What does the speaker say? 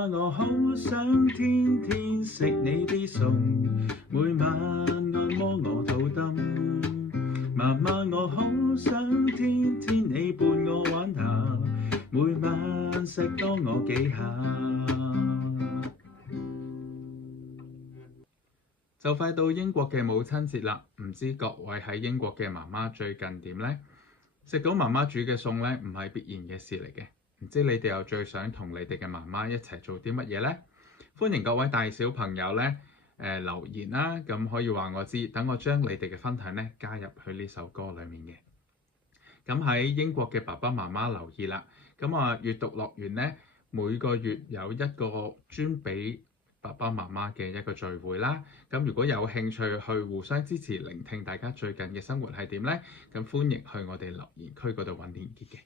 媽我好想天天食你啲餸，每晚按摩我肚墩。媽媽我好想天天你伴我玩下，每晚錫多我幾下。就快到英國嘅母親節啦，唔知各位喺英國嘅媽媽最近點呢？食到媽媽煮嘅餸呢，唔係必然嘅事嚟嘅。唔知你哋又最想同你哋嘅媽媽一齊做啲乜嘢呢？歡迎各位大小朋友呢，留言啦，咁可以話我知，等我將你哋嘅分享呢加入去呢首歌裡面嘅。咁喺英國嘅爸爸媽媽留意啦，咁閱讀樂園呢，每個月有一個專俾爸爸媽媽嘅一個聚會啦。咁如果有興趣去互相支持，聆聽大家最近嘅生活係點呢？咁歡迎去我哋留言區嗰度揾連結嘅。